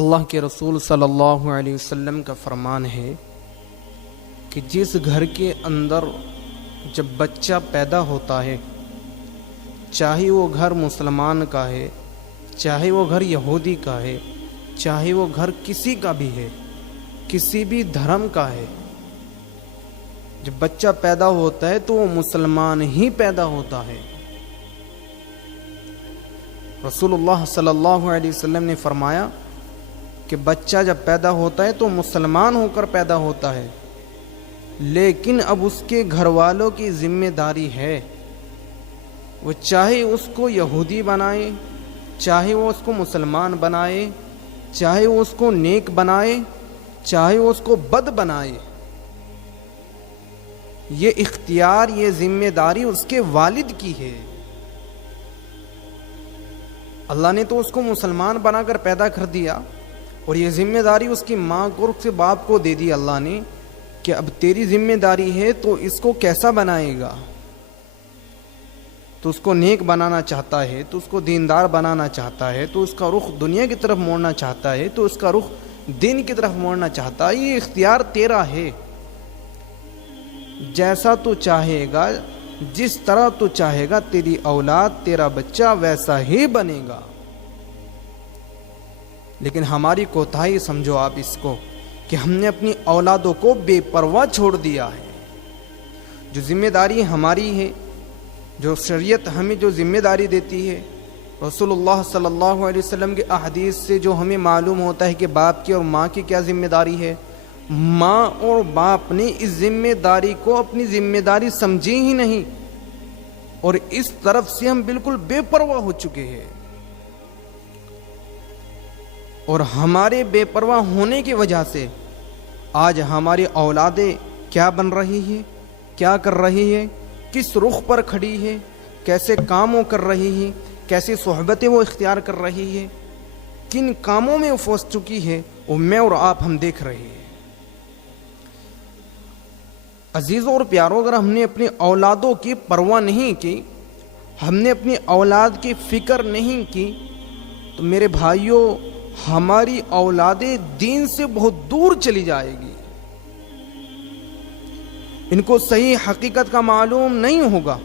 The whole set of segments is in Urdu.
اللہ کے رسول صلی اللہ علیہ وسلم کا فرمان ہے کہ جس گھر کے اندر جب بچہ پیدا ہوتا ہے، چاہے وہ گھر مسلمان کا ہے، چاہے وہ گھر یہودی کا ہے، چاہے وہ گھر کسی کا بھی ہے، کسی بھی دھرم کا ہے، جب بچہ پیدا ہوتا ہے تو وہ مسلمان ہی پیدا ہوتا ہے۔ رسول اللہ صلی اللہ علیہ وسلم نے فرمایا کہ بچہ جب پیدا ہوتا ہے تو مسلمان ہو کر پیدا ہوتا ہے، لیکن اب اس کے گھر والوں کی ذمہ داری ہے، وہ چاہے اس کو یہودی بنائے، چاہے وہ اس کو مسلمان بنائے، چاہے وہ اس کو نیک بنائے، چاہے وہ اس کو بد بنائے، یہ اختیار، یہ ذمہ داری اس کے والد کی ہے۔ اللہ نے تو اس کو مسلمان بنا کر پیدا کر دیا، اور یہ ذمہ داری اس کی ماں کو، اس کے باپ کو دے دی اللہ نے کہ اب تیری ذمہ داری ہے تو اس کو کیسا بنائے گا۔ تو اس کو نیک بنانا چاہتا ہے، تو اس کو دیندار بنانا چاہتا ہے، تو اس کا رخ دنیا کی طرف موڑنا چاہتا ہے، تو اس کا رخ دین کی طرف موڑنا چاہتا ہے، یہ اختیار تیرا ہے۔ جیسا تو چاہے گا، جس طرح تو چاہے گا، تیری اولاد، تیرا بچہ ویسا ہی بنے گا۔ لیکن ہماری کوتاہی سمجھو آپ اس کو کہ ہم نے اپنی اولادوں کو بے پرواہ چھوڑ دیا ہے۔ جو ذمہ داری ہماری ہے، جو شریعت ہمیں جو ذمہ داری دیتی ہے، رسول اللہ صلی اللہ علیہ وسلم کے احادیث سے جو ہمیں معلوم ہوتا ہے کہ باپ کی اور ماں کی کیا ذمہ داری ہے، ماں اور باپ نے اس ذمہ داری کو اپنی ذمہ داری سمجھی ہی نہیں، اور اس طرف سے ہم بالکل بے پرواہ ہو چکے ہیں۔ اور ہمارے بے پرواہ ہونے کی وجہ سے آج ہماری اولادیں کیا بن رہی ہے، کیا کر رہی ہے، کس رخ پر کھڑی ہے، کیسے کاموں کر رہی ہے، کیسی صحبتیں وہ اختیار کر رہی ہے، کن کاموں میں وہ پھنس چکی ہے، وہ میں اور آپ ہم دیکھ رہے ہیں۔ عزیزوں اور پیاروں، اگر ہم نے اپنی اولادوں کی پرواہ نہیں کی، ہم نے اپنی اولاد کی فکر نہیں کی، تو میرے بھائیوں، ہماری اولادیں دین سے بہت دور چلی جائے گی، ان کو صحیح حقیقت کا معلوم نہیں ہوگا،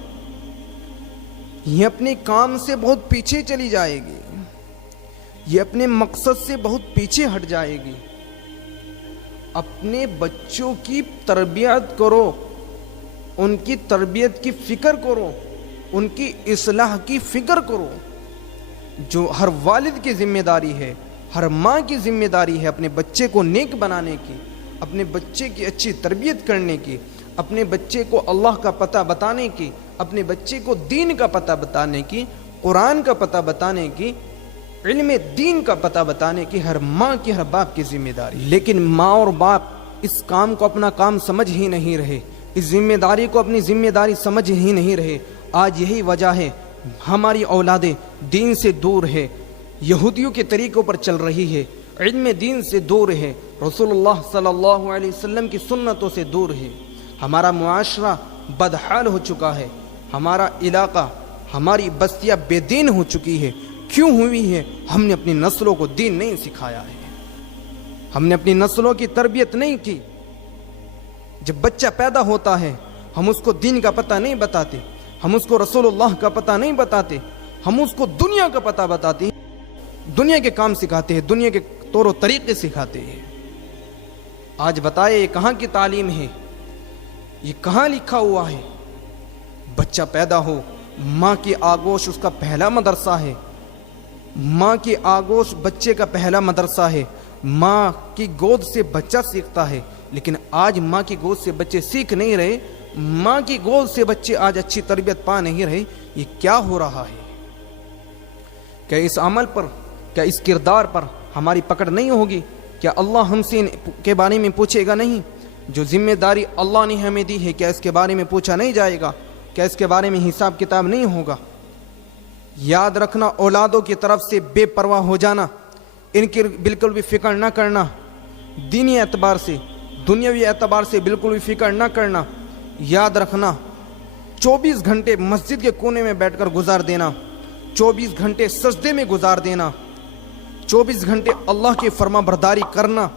یہ اپنے کام سے بہت پیچھے چلی جائے گی، یہ اپنے مقصد سے بہت پیچھے ہٹ جائے گی۔ اپنے بچوں کی تربیت کرو، ان کی تربیت کی فکر کرو، ان کی اصلاح کی فکر کرو، جو ہر والد کی ذمہ داری ہے، ہر ماں کی ذمہ داری ہے اپنے بچے کو نیک بنانے کی، اپنے بچے کی اچھی تربیت کرنے کی، اپنے بچے کو اللہ کا پتہ بتانے کی، اپنے بچے کو دین کا پتہ بتانے کی، قرآن کا پتہ بتانے کی، علم دین کا پتہ بتانے کی ہر ماں کی، ہر باپ کی ذمہ داری۔ لیکن ماں اور باپ اس کام کو اپنا کام سمجھ ہی نہیں رہے، اس ذمہ داری کو اپنی ذمہ داری سمجھ ہی نہیں رہے۔ آج یہی وجہ ہے ہماری اولادیں دین سے دور ہے، یہودیوں کے طریقوں پر چل رہی ہے، علم دین سے دور ہے، رسول اللہ صلی اللہ علیہ وسلم کی سنتوں سے دور ہے۔ ہمارا معاشرہ بدحال ہو چکا ہے، ہمارا علاقہ، ہماری بستیاں بے دین ہو چکی ہے۔ کیوں ہوئی ہے؟ ہم نے اپنی نسلوں کو دین نہیں سکھایا ہے، ہم نے اپنی نسلوں کی تربیت نہیں کی۔ جب بچہ پیدا ہوتا ہے ہم اس کو دین کا پتہ نہیں بتاتے، ہم اس کو رسول اللہ کا پتہ نہیں بتاتے، ہم اس کو دنیا کا پتہ بتاتے ہیں، دنیا کے کام سکھاتے ہیں، دنیا کے طور و طریقے سکھاتے ہیں۔ آج بتائے یہ کہاں کی تعلیم ہے؟ یہ کہاں لکھا ہوا ہے؟ بچہ پیدا ہو، ماں کی آغوش اس کا پہلا مدرسہ ہے، ماں کی آغوش بچے کا پہلا مدرسہ ہے، ماں کی گود سے بچہ سیکھتا ہے۔ لیکن آج ماں کی گود سے بچے سیکھ نہیں رہے، ماں کی گود سے بچے آج اچھی تربیت پا نہیں رہے۔ یہ کیا ہو رہا ہے؟ کیا اس عمل پر، کیا اس کردار پر ہماری پکڑ نہیں ہوگی؟ کیا اللہ ہم سے ان کے بارے میں پوچھے گا نہیں؟ جو ذمہ داری اللہ نے ہمیں دی ہے، کیا اس کے بارے میں پوچھا نہیں جائے گا؟ کیا اس کے بارے میں حساب کتاب نہیں ہوگا؟ یاد رکھنا، اولادوں کی طرف سے بے پرواہ ہو جانا، ان کی بالکل بھی فکر نہ کرنا، دینی اعتبار سے، دنیاوی اعتبار سے بالکل بھی فکر نہ کرنا۔ یاد رکھنا، 24 گھنٹے مسجد کے کونے میں بیٹھ کر گزار دینا، 24 گھنٹے سجدے میں گزار دینا، 24 گھنٹے اللہ کی فرما برداری کرنا،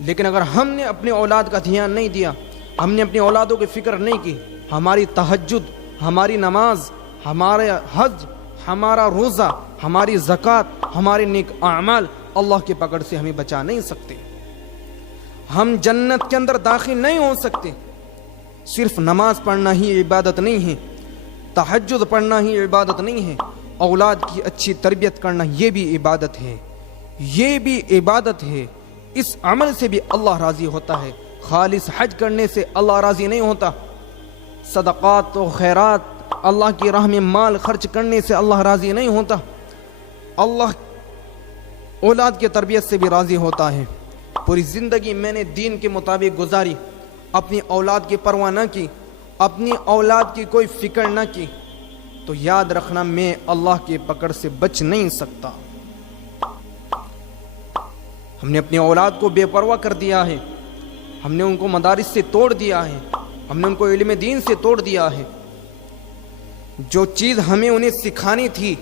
لیکن اگر ہم نے اپنے اولاد کا دھیان نہیں دیا، ہم نے اپنی اولادوں کی فکر نہیں کی، ہماری تہجد، ہماری نماز، ہمارا حج، ہمارا روزہ، ہماری زکوٰۃ، ہمارے نیک اعمال اللہ کی پکڑ سے ہمیں بچا نہیں سکتے۔ ہم جنت کے اندر داخل نہیں ہو سکتے۔ صرف نماز پڑھنا ہی عبادت نہیں ہے، تہجد پڑھنا ہی عبادت نہیں ہے، اولاد کی اچھی تربیت کرنا یہ بھی عبادت ہے، یہ بھی عبادت ہے۔ اس عمل سے بھی اللہ راضی ہوتا ہے۔ خالص حج کرنے سے اللہ راضی نہیں ہوتا، صدقات و خیرات، اللہ کی راہ میں مال خرچ کرنے سے اللہ راضی نہیں ہوتا۔ اللہ اولاد کی تربیت سے بھی راضی ہوتا ہے۔ پوری زندگی میں نے دین کے مطابق گزاری، اپنی اولاد کی پرواہ نہ کی، اپنی اولاد کی کوئی فکر نہ کی، تو یاد رکھنا میں اللہ کی پکڑ سے بچ نہیں سکتا۔ ہم نے اپنی اولاد کو بے پرواہ کر دیا ہے، ہم نے ان کو مدارس سے توڑ دیا ہے، ہم نے ان کو علم دین سے توڑ دیا ہے۔ جو چیز ہمیں انہیں سکھانی تھی،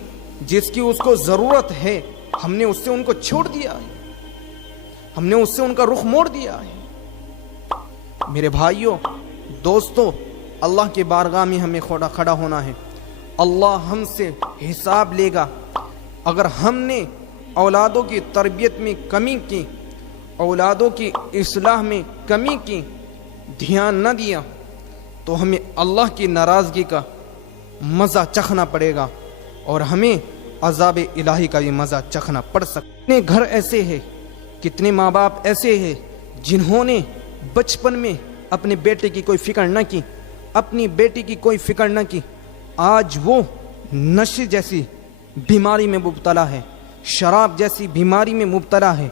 جس کی اس کو ضرورت ہے، ہم نے اس سے ان کو چھوڑ دیا ہے، ہم نے اس سے ان کا رخ موڑ دیا ہے۔ میرے بھائیوں، دوستو، اللہ کی بارگاہ میں ہمیں کھڑا ہونا ہے۔ اللہ ہم سے حساب لے گا۔ اگر ہم نے اولادوں کی تربیت میں کمی کی، اولادوں کی اصلاح میں کمی کی، دھیان نہ دیا، تو ہمیں اللہ کی ناراضگی کا مزہ چکھنا پڑے گا، اور ہمیں عذاب الہی کا بھی مزہ چکھنا پڑ سکتا ہے۔ کتنے گھر ایسے ہیں، کتنے ماں باپ ایسے ہیں جنہوں نے بچپن میں اپنے بیٹے کی کوئی فکر نہ کی، اپنی بیٹی کی کوئی فکر نہ کی، آج وہ نشے جیسی بیماری میں مبتلا ہے، شراب جیسی بیماری میں مبتلا ہے،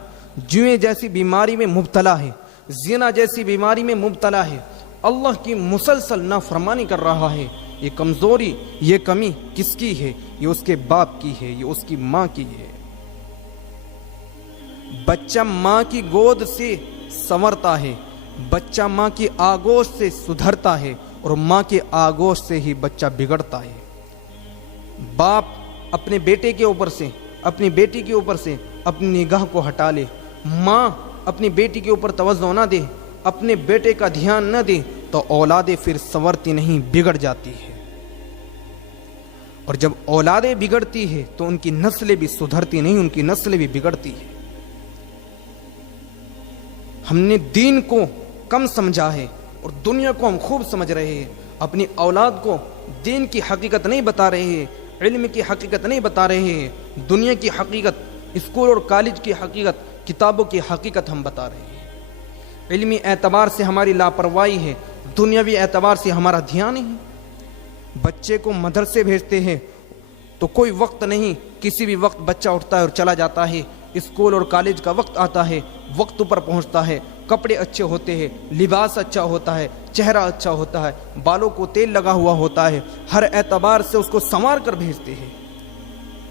جوئے جیسی بیماری میں مبتلا ہے، زنا جیسی بیماری میں مبتلا ہے، اللہ کی مسلسل نافرمانی کر رہا ہے۔ یہ کمزوری، یہ کمی کس کی ہے؟ یہ اس کے باپ کی ہے، یہ اس کی ماں کی ہے۔ بچہ ماں کی گود سے سنورتا ہے، بچہ ماں کی آغوش سے سدھرتا ہے، اور ماں کے آغوش سے ہی بچہ بگڑتا ہے۔ باپ اپنے بیٹے کے اوپر سے، اپنی بیٹی کے اوپر سے اپنی نگاہ کو ہٹا لے، ماں اپنی بیٹی کے اوپر توجہ نہ دے، اپنے بیٹے کا دھیان نہ دے، تو اولادیں پھر سنورتی نہیں، بگڑ جاتی ہے۔ اور جب اولادیں بگڑتی ہے تو ان کی نسلیں بھی سدھرتی نہیں، ان کی نسلیں بھی بگڑتی ہے۔ ہم نے دین کو کم سمجھا ہے اور دنیا کو ہم خوب سمجھ رہے ہیں، اپنی اولاد کو دین کی حقیقت نہیں بتا رہے ہیں، علم کی حقیقت نہیں بتا رہے ہیں، دنیا کی حقیقت، اسکول اور کالج کی حقیقت، کتابوں کی حقیقت ہم بتا رہے ہیں۔ علمی اعتبار سے ہماری لاپرواہی ہے، دنیاوی اعتبار سے ہمارا دھیان نہیں ہے۔ بچے کو مدرسے بھیجتے ہیں تو کوئی وقت نہیں، کسی بھی وقت بچہ اٹھتا ہے اور چلا جاتا ہے۔ اسکول اور کالج کا وقت آتا ہے، وقت پر پہنچتا ہے، کپڑے اچھے ہوتے ہیں، لباس اچھا ہوتا ہے، چہرہ اچھا ہوتا ہے، بالوں کو تیل لگا ہوا ہوتا ہے، ہر اعتبار سے اس کو سنوار کر بھیجتے ہیں،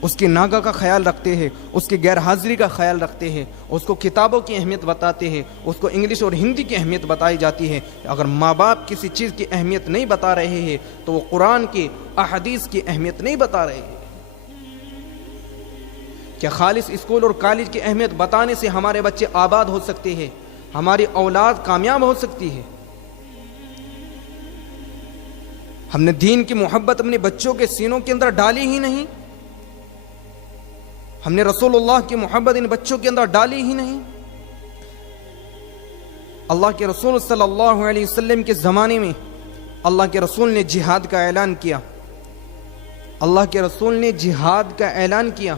اس کی ناگہ کا خیال رکھتے ہیں، اس کی غیر حاضری کا خیال رکھتے ہیں، اس کو کتابوں کی اہمیت بتاتے ہیں، اس کو انگلش اور ہندی کی اہمیت بتائی جاتی ہے۔ اگر ماں باپ کسی چیز کی اہمیت نہیں بتا رہے ہیں تو وہ قرآن کی، احادیث کی اہمیت نہیں بتا رہے ہیں۔ کیا خالص اسکول اور کالج کی اہمیت بتانے سے ہمارے بچے آباد ہو سکتے ہیں، ہماری اولاد کامیاب ہو سکتی ہے؟ ہم نے دین کی محبت اپنے بچوں کے سینوں کے اندر ڈالی ہی نہیں، ہم نے رسول اللہ کی محبت ان بچوں کے اندر ڈالی ہی نہیں۔ اللہ کے رسول صلی اللہ علیہ وسلم کے زمانے میں اللہ کے رسول نے جہاد کا اعلان کیا، اللہ کے رسول نے جہاد کا اعلان کیا۔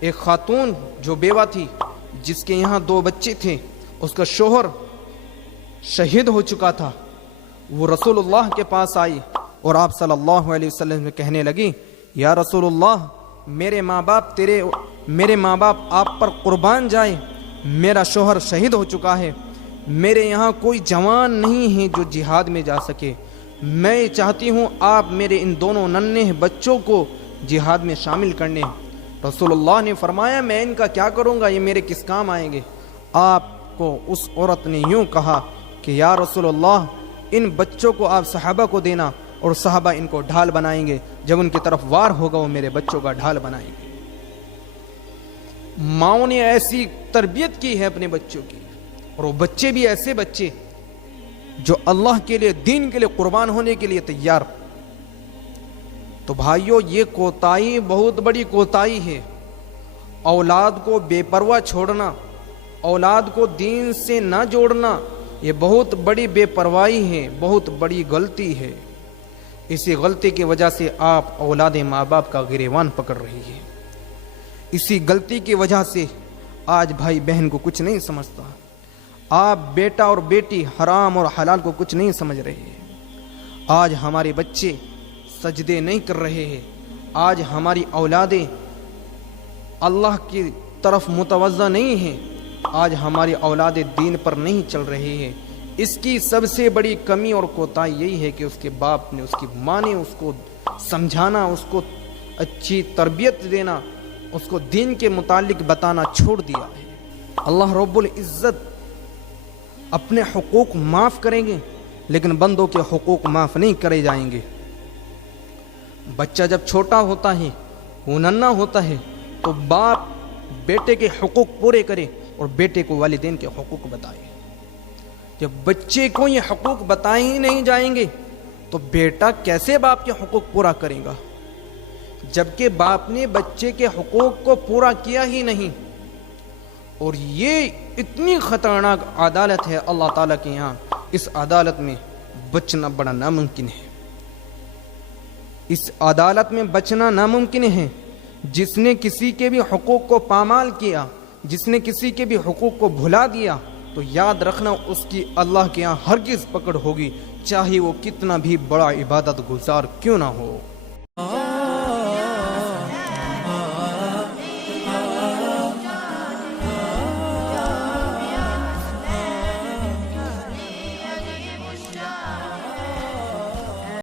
ایک خاتون جو بیوہ تھی، جس کے یہاں 2 بچے تھے، اس کا شوہر شہید ہو چکا تھا، وہ رسول اللہ کے پاس آئی اور آپ صلی اللہ علیہ وسلم سے کہنے لگی، یا رسول اللہ، میرے ماں باپ آپ پر قربان جائیں، میرا شوہر شہید ہو چکا ہے، میرے یہاں کوئی جوان نہیں ہے جو جہاد میں جا سکے، میں چاہتی ہوں آپ میرے ان دونوں ننھے بچوں کو جہاد میں شامل کرنے۔ رسول اللہ نے فرمایا، میں ان کا کیا کروں گا، یہ میرے کس کام آئیں گے؟ آپ کو اس عورت نے یوں کہا کہ یا رسول اللہ، ان بچوں کو آپ صحابہ کو دینا، اور صحابہ ان کو ڈھال بنائیں گے، جب ان کی طرف وار ہوگا وہ میرے بچوں کا ڈھال بنائیں گے۔ ماؤں نے ایسی تربیت کی ہے اپنے بچوں کی، اور وہ بچے بھی ایسے بچے جو اللہ کے لیے، دین کے لیے قربان ہونے کے لیے تیار۔ تو بھائیو، یہ کوتاہی بہت بڑی کوتاہی ہے۔ اولاد کو بے پرواہ چھوڑنا، اولاد کو دین سے نہ جوڑنا، یہ بہت بڑی بے پرواہی ہے، بہت بڑی غلطی ہے۔ اسی غلطی کی وجہ سے آپ اولاد ماں باپ کا گریبان پکڑ رہی ہے۔ اسی غلطی کی وجہ سے آج بھائی بہن کو کچھ نہیں سمجھتا، آپ بیٹا اور بیٹی حرام اور حلال کو کچھ نہیں سمجھ رہے ہیں۔ آج ہمارے بچے سجدے نہیں کر رہے ہیں، آج ہماری اولادیں اللہ کی طرف متوجہ نہیں ہیں، آج ہماری اولادیں دین پر نہیں چل رہے ہیں۔ اس کی سب سے بڑی کمی اور کوتاہی یہی ہے کہ اس کے باپ نے، اس کی ماں نے اس کو سمجھانا، اس کو اچھی تربیت دینا، اس کو دین کے متعلق بتانا چھوڑ دیا ہے۔ اللہ رب العزت اپنے حقوق معاف کریں گے، لیکن بندوں کے حقوق معاف نہیں کرے جائیں گے۔ بچہ جب چھوٹا ہوتا ہے، ننھا ہوتا ہے، تو باپ بیٹے کے حقوق پورے کرے اور بیٹے کو والدین کے حقوق بتائے۔ جب بچے کو یہ حقوق بتائے ہی نہیں جائیں گے تو بیٹا کیسے باپ کے حقوق پورا کرے گا؟ جبکہ باپ نے بچے کے حقوق کو پورا کیا ہی نہیں۔ اور یہ اتنی خطرناک عدالت ہے اللہ تعالیٰ کے یہاں، اس عدالت میں بچنا بڑا ناممکن ہے۔ اس عدالت میں بچنا ناممکن ہے۔ جس نے کسی کے بھی حقوق کو پامال کیا، جس نے کسی کے بھی حقوق کو بھلا دیا، تو یاد رکھنا اس کی اللہ کے یہاں ہرگز پکڑ ہوگی، چاہے وہ کتنا بھی بڑا عبادت گزار کیوں نہ ہو۔